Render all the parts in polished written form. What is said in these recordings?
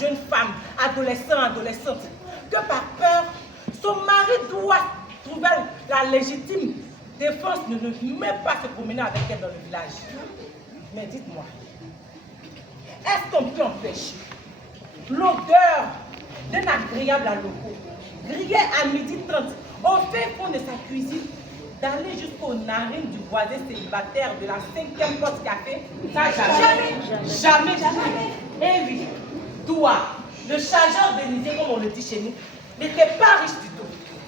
Jeune femme, adolescent, adolescente, que par peur, son mari doit trouver la légitime défense de ne même pas se promener avec elle dans le village. Mais dites-moi, est-ce qu'on peut empêcher l'odeur d'un agréable aloco, grillé à 12h30, au fin fond de sa cuisine, d'aller jusqu'aux narines du voisin célibataire de la 5e porte café? Jamais. Et oui. Toi, le chargeur d'Élysée, comme on le dit chez nous, n'était pas riche du tout.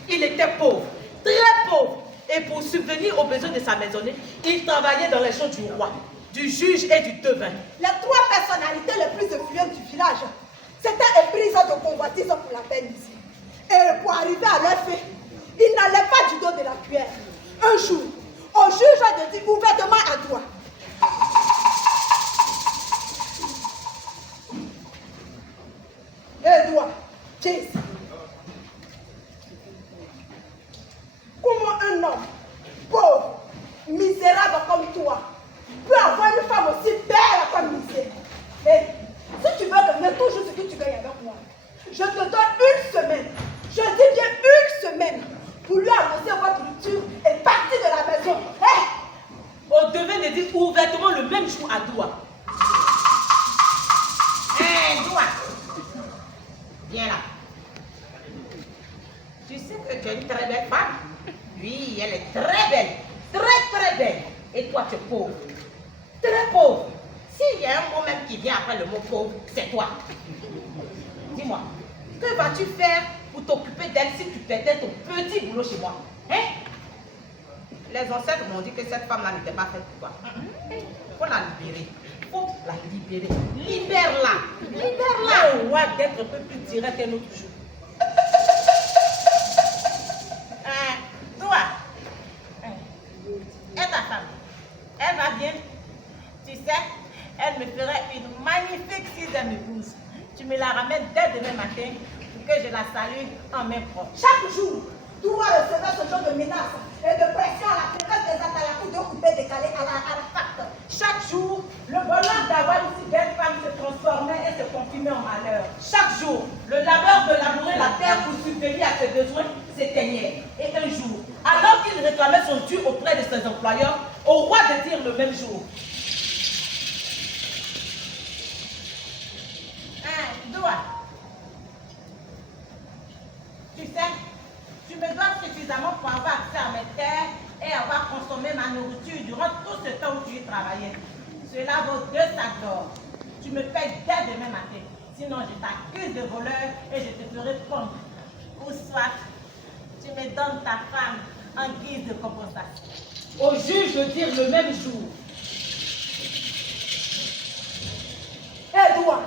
Il était pauvre, très pauvre. Et pour subvenir aux besoins de sa maisonnée, il travaillait dans les champs du roi, du juge et du devin. Les 3 personnalités les plus influentes du village s'étaient éprises de convoitise pour la peine ici. Et pour arriver à leur fait, ils n'allaient pas du dos de la cuillère. Un jour, au juge de dire ouvertement à toi: Edouard, Chase, comment un homme pauvre, misérable comme toi peut avoir une femme aussi belle comme misère? Et si tu veux gagner toujours ce que tu gagnes avec moi, je te donne une semaine, je dis bien une semaine, pour lui annoncer votre rupture et partir de la maison. On devait le dire ouvertement le même jour à Doua. Doua, viens là. Tu sais que tu es une très belle femme. Oui, elle est très belle. Très belle. Et toi, tu es pauvre. Très pauvre. S'il y a un mot même qui vient après le mot pauvre, c'est toi. Dis-moi, que vas-tu faire pour t'occuper d'elle si tu perdais ton petit boulot chez moi? Hein? Les ancêtres m'ont dit que cette femme-là n'était pas faite pour toi. Il faut la libérer. Il faut la libérer. Libère-la. Libère-la. Le roi d'être un peu plus direct qu'un autre jour. Toi, et ta femme, elle va bien. Tu sais, elle me ferait une magnifique 6e épouse. Tu me la ramènes dès demain matin pour que je la salue en main propre. Chaque jour, doit recevoir ce genre de menaces et de pression à la terrasse des Atalakou de couper décalé à la facte. Chaque jour, le bonheur d'avoir une si belle femme se transformait et se confirmait en malheur. Chaque jour, le labeur de labourer la terre pour subvenir à ses besoins s'éteignait. Et un jour, alors qu'il réclamait son dû auprès de ses employeurs, au roi de dire le même jour. Doua, tu sais, tu me dois suffisamment pour avoir accès à mes terres et avoir consommé ma nourriture durant tout ce temps où tu y travaillais. Cela vaut 2 sacs d'or. Tu me payes dès demain matin. Sinon, je t'accuse de voleur et je te ferai pendre. Ou soit, tu me donnes ta femme en guise de compensation. Au juge de dire le même jour. Hé, Doua,